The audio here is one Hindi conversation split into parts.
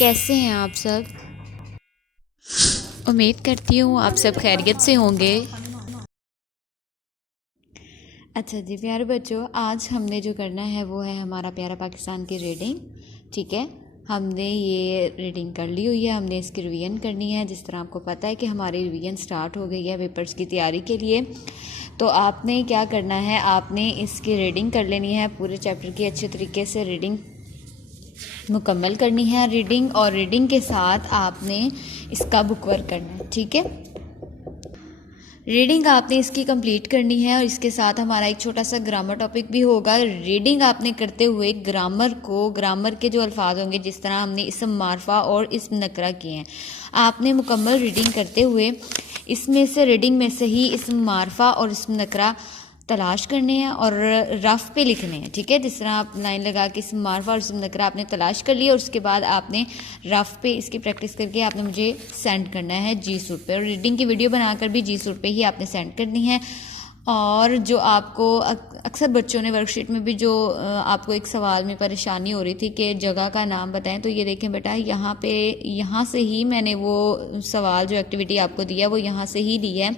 कैसे हैं आप सब? उम्मीद करती हूँ आप सब खैरियत से होंगे। अच्छा जी प्यारे बच्चों, आज हमने जो करना है वो है हमारा प्यारा पाकिस्तान की रीडिंग। ठीक है, हमने ये रीडिंग कर ली हुई है, हमने इसकी रिवीजन करनी है। जिस तरह आपको पता है कि हमारी रिवीजन स्टार्ट हो गई है पेपर्स की तैयारी के लिए, तो आपने क्या करना है, आपने इसकी रीडिंग कर लेनी है। पूरे चैप्टर की अच्छे तरीके से रीडिंग मुकम्मल करनी है और रीडिंग के साथ आपने इसका बुक वर्क करना है। ठीक है, रीडिंग आपने इसकी कंप्लीट करनी है और इसके साथ हमारा एक छोटा सा ग्रामर टॉपिक भी होगा। रीडिंग आपने करते हुए ग्रामर के जो अल्फाज होंगे, जिस तरह हमने इसम मारफा और इसम नकरा किए हैं, आपने मुकम्मल रीडिंग करते हुए इसमें से रीडिंग में से ही इसम मारफा और इसम नकरा तलाश करने हैं और रफ पे लिखने हैं। ठीक है, जिस तरह आप लाइन लगा के इसम मारफा और इसम नकरा आपने तलाश कर लिया और उसके बाद आपने रफ पे इसकी प्रैक्टिस करके आपने मुझे सेंड करना है जी सूट पे, और रीडिंग की वीडियो बनाकर भी जी सूट पे ही आपने सेंड करनी है। और जो आपको अक्सर बच्चों ने वर्कशीट में भी जो आपको एक सवाल में परेशानी हो रही थी कि जगह का नाम बताएं, तो ये देखें बेटा, यहाँ से ही मैंने वो सवाल जो एक्टिविटी आपको दिया वो यहाँ से ही ली है।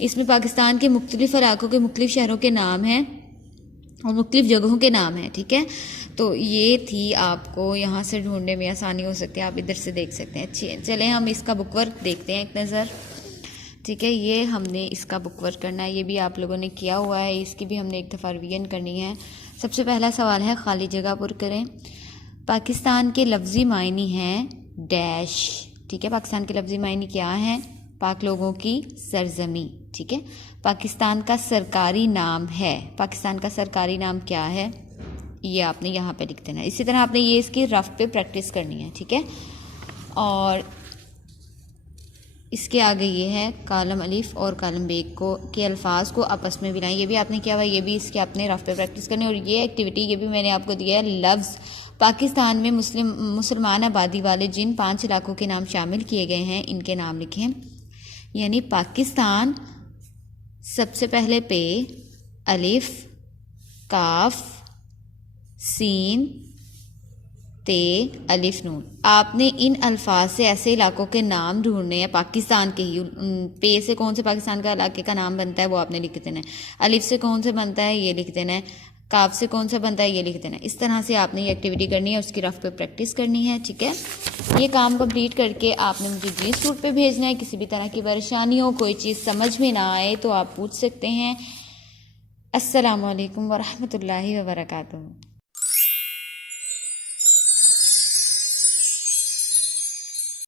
इसमें पाकिस्तान के मुख्तलिफ इलाकों के मुख्तलिफ शहरों के नाम हैं और मुख्तलिफ जगहों के नाम हैं। ठीक है, तो ये थी, आपको यहाँ से ढूंढने में आसानी हो सकती है, आप इधर से देख सकते हैं। अच्छी, चलें हम इसका बुक वर्क देखते हैं एक नज़र। ठीक है, ये हमने इसका बुक वर्क करना है, ये भी आप लोगों ने किया हुआ है, इसकी भी हमने एक दफ़ा रिवीजन करनी है। सबसे पहला सवाल है, खाली जगह पुर करें। पाकिस्तान के लफ्ज़ी मायने हैं डैश। ठीक है, पाकिस्तान के लफ्ज़ी मायने क्या हैं? पाक लोगों की सरजमी। ठीक है, पाकिस्तान का सरकारी नाम है, पाकिस्तान का सरकारी नाम क्या है, ये आपने यहाँ पे लिख देना है। इसी तरह आपने ये इसकी रफ पे प्रैक्टिस करनी है। ठीक है, और इसके आगे ये है कालम अलिफ और कालम बेग को के अल्फाज को आपस में मिलाएं, ये भी आपने किया हुआ, ये भी इसके आपने रफ पे प्रैक्टिस करनी है। और ये एक्टिविटी ये भी मैंने आपको दिया है, लफ्ज़ पाकिस्तान में मुसलमान आबादी वाले जिन 5 इलाकों के नाम शामिल किए गए हैं, इनके नाम लिखें। यानी पाकिस्तान सबसे पहले पे अलिफ, काफ, सीन, ते, अलिफ, नून। आपने इन अल्फाज से ऐसे इलाकों के नाम ढूंढने हैं पाकिस्तान के ही। पे से कौन से पाकिस्तान का इलाके का नाम बनता है वो आपने लिख देना है, अलिफ से कौन से बनता है ये लिख देना है, काफ से कौन सा बनता है ये लिख देना है। इस तरह से आपने ये एक्टिविटी करनी है, उसकी रफ पे प्रैक्टिस करनी है। ठीक है, ये काम कंप्लीट करके आपने मुझे जी सूट पे भेजना है। किसी भी तरह की परेशानी हो, कोई चीज़ समझ में ना आए तो आप पूछ सकते हैं। अस्सलामु अलैकुम वरहमतुल्लाहि वबरकातुहू।